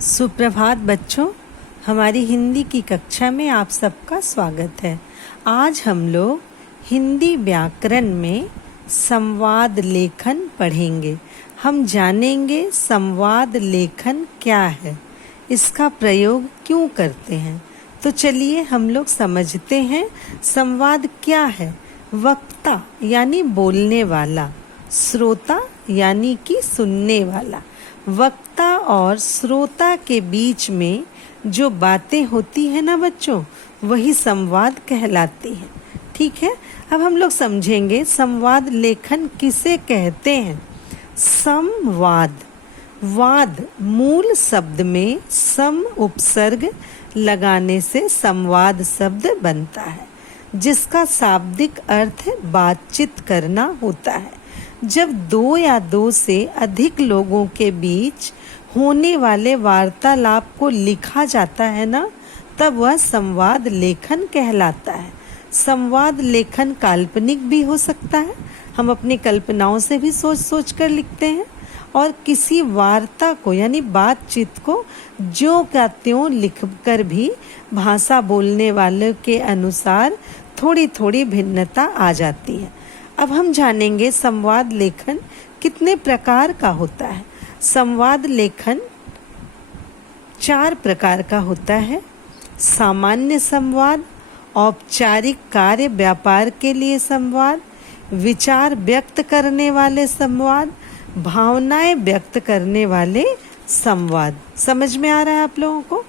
सुप्रभात बच्चों, हमारी हिंदी की कक्षा में आप सबका स्वागत है। आज हम लोग हिंदी व्याकरण में संवाद लेखन पढ़ेंगे। हम जानेंगे संवाद लेखन क्या है, इसका प्रयोग क्यों करते हैं। तो चलिए हम लोग समझते हैं संवाद क्या है। वक्ता यानी बोलने वाला, श्रोता यानी कि सुनने वाला। वक्ता और श्रोता के बीच में जो बातें होती है ना बच्चों, वही संवाद कहलाती है। ठीक है, अब हम लोग समझेंगे संवाद लेखन किसे कहते हैं। संवाद, वाद मूल शब्द में सम उपसर्ग लगाने से संवाद शब्द बनता है, जिसका शाब्दिक अर्थ बातचीत करना होता है। जब दो या दो से अधिक लोगों के बीच होने वाले वार्तालाप को लिखा जाता है ना, तब वह संवाद लेखन कहलाता है। संवाद लेखन काल्पनिक भी हो सकता है, हम अपनी कल्पनाओं से भी सोच सोच कर लिखते हैं, और किसी वार्ता को यानी बातचीत को ज्यों का त्यों लिख कर भी भाषा बोलने वाले के अनुसार थोड़ी थोड़ी भिन्नता आ जाती है। अब हम जानेंगे संवाद लेखन कितने प्रकार का होता है। संवाद लेखन 4 प्रकार का होता है। सामान्य संवाद, औपचारिक कार्य व्यापार के लिए संवाद, विचार व्यक्त करने वाले संवाद, भावनाएं व्यक्त करने वाले संवाद। समझ में आ रहा है आप लोगों को?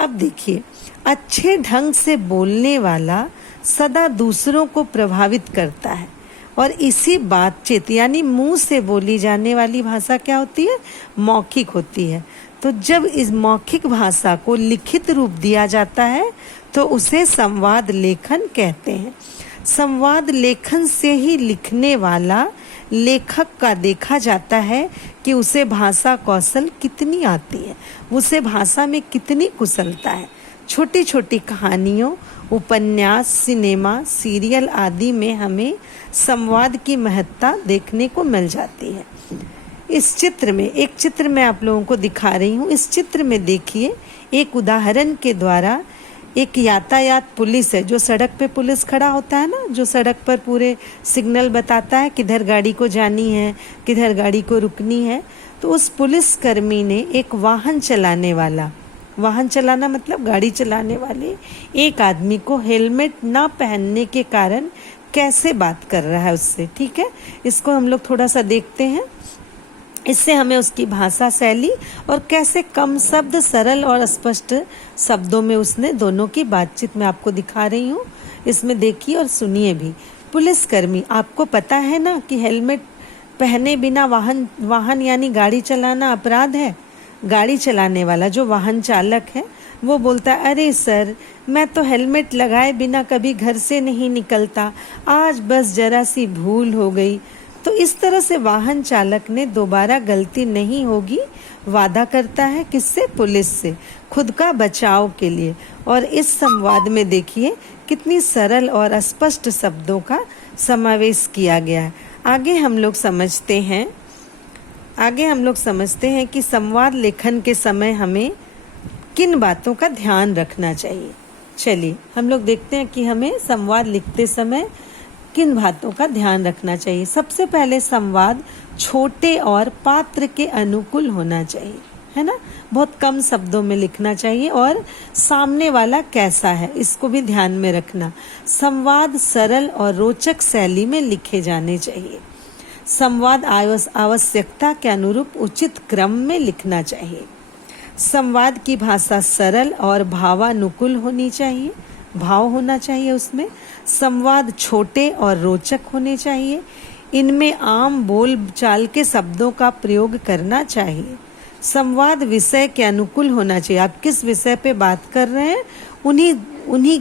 अब देखिए, अच्छे ढंग से बोलने वाला सदा दूसरों को प्रभावित करता है, और इसी बातचीत यानी मुंह से बोली जाने वाली भाषा क्या होती है? मौखिक होती है। तो जब इस मौखिक भाषा को लिखित रूप दिया जाता है तो उसे संवाद लेखन कहते हैं। संवाद लेखन से ही लिखने वाला लेखक का देखा जाता है कि उसे भाषा कौशल कितनी आती है, उसे भाषा में कितनी कुशलता है। छोटी छोटी कहानियों, उपन्यास, सिनेमा, सीरियल आदि में हमें संवाद की महत्ता देखने को मिल जाती है। इस चित्र में एक चित्र मैं आप लोगों को दिखा रही हूँ। इस चित्र में देखिए, एक उदाहरण के द्वारा एक यातायात पुलिस है, जो सड़क पे पुलिस खड़ा होता है ना, जो सड़क पर पूरे सिग्नल बताता है किधर गाड़ी को जानी है, किधर गाड़ी को रुकनी है। तो उस पुलिस कर्मी ने एक वाहन चलाना मतलब गाड़ी चलाने वाले एक आदमी को हेलमेट ना पहनने के कारण कैसे बात कर रहा है उससे। ठीक है, इसको हम लोग थोड़ा सा देखते हैं। इससे हमें उसकी भाषा शैली और कैसे कम शब्द सरल और स्पष्ट शब्दों में उसने दोनों की बातचीत में आपको दिखा रही हूँ। इसमें देखिए और सुनिए भी। पुलिसकर्मी, आपको पता है ना कि हेलमेट पहने बिना वाहन यानी गाड़ी चलाना अपराध है। गाड़ी चलाने वाला जो वाहन चालक है वो बोलता है, अरे सर, मैं तो हेलमेट लगाए बिना कभी घर से नहीं निकलता, आज बस जरा सी भूल हो गई। तो इस तरह से वाहन चालक ने दोबारा गलती नहीं होगी वादा करता है। किससे? पुलिस से, खुद का बचाव के लिए। और इस संवाद में देखिए कितनी सरल और स्पष्ट शब्दों का समावेश किया गया है। आगे हम लोग समझते हैं कि संवाद लेखन के समय हमें किन बातों का ध्यान रखना चाहिए। चलिए हम लोग देखते हैं कि हमें संवाद लिखते समय किन बातों का ध्यान रखना चाहिए। सबसे पहले संवाद छोटे और पात्र के अनुकूल होना चाहिए, है ना। बहुत कम शब्दों में लिखना चाहिए, और सामने वाला कैसा है इसको भी ध्यान में रखना। संवाद सरल और रोचक शैली में लिखे जाने चाहिए। संवाद आवश्यकता के अनुरूप उचित क्रम में लिखना चाहिए। संवाद की भाषा सरल और भावानुकूल होनी चाहिए, भाव होना चाहिए उसमें। संवाद छोटे और रोचक होने चाहिए। इनमें आम बोल चाल के शब्दों का प्रयोग करना चाहिए। संवाद विषय के अनुकूल होना चाहिए। आप किस विषय पे बात कर रहे हैं, उन्हीं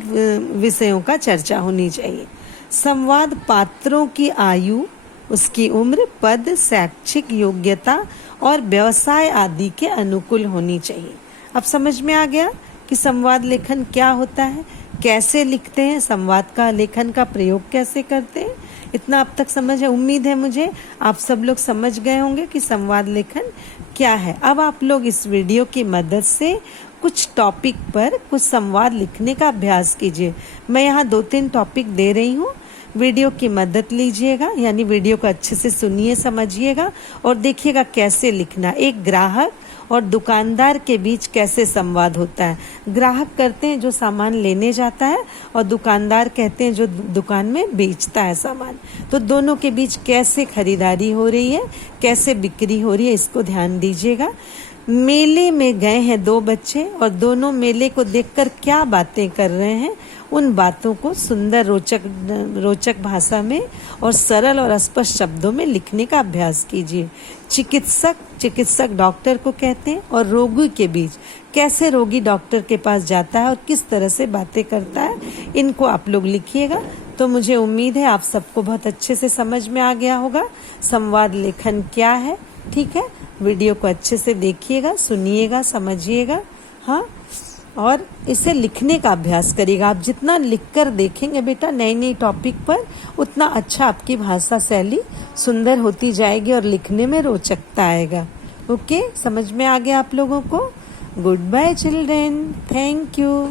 विषयों का चर्चा होनी चाहिए। संवाद पात्रों की आयु, उसकी उम्र, पद, शैक्षिक योग्यता और व्यवसाय आदि के अनुकूल होनी चाहिए। अब समझ में आ गया कि संवाद लेखन क्या होता है, कैसे लिखते हैं, संवाद का लेखन का प्रयोग कैसे करते हैं। इतना अब तक समझ है। उम्मीद है मुझे आप सब लोग समझ गए होंगे कि संवाद लेखन क्या है। अब आप लोग इस वीडियो की मदद से कुछ टॉपिक पर कुछ संवाद लिखने का अभ्यास कीजिए। मैं यहाँ 2-3 टॉपिक दे रही हूँ, वीडियो की मदद लीजिएगा, यानी वीडियो को अच्छे से सुनिए, समझिएगा और देखिएगा कैसे लिखना। एक ग्राहक और दुकानदार के बीच कैसे संवाद होता है। ग्राहक करते हैं जो सामान लेने जाता है और दुकानदार कहते हैं जो दुकान में बेचता है सामान। तो दोनों के बीच कैसे खरीदारी हो रही है, कैसे बिक्री हो रही है, इसको ध्यान दीजिएगा। मेले में गए हैं 2 बच्चे और दोनों मेले को देखकर क्या बातें कर रहे हैं, उन बातों को सुंदर रोचक भाषा में और सरल और स्पष्ट शब्दों में लिखने का अभ्यास कीजिए। चिकित्सक डॉक्टर को कहते हैं और रोगी के बीच कैसे रोगी डॉक्टर के पास जाता है और किस तरह से बातें करता है, इनको आप लोग लिखिएगा। तो मुझे उम्मीद है आप सबको बहुत अच्छे से समझ में आ गया होगा संवाद लेखन क्या है। ठीक है, वीडियो को अच्छे से देखिएगा, सुनिएगा, समझिएगा, हाँ, और इसे लिखने का अभ्यास करिएगा। आप जितना लिखकर देखेंगे बेटा नई टॉपिक पर, उतना अच्छा आपकी भाषा शैली सुंदर होती जाएगी और लिखने में रोचकता आएगा। ओके, समझ में आ गया आप लोगों को। Good bye children, thank you.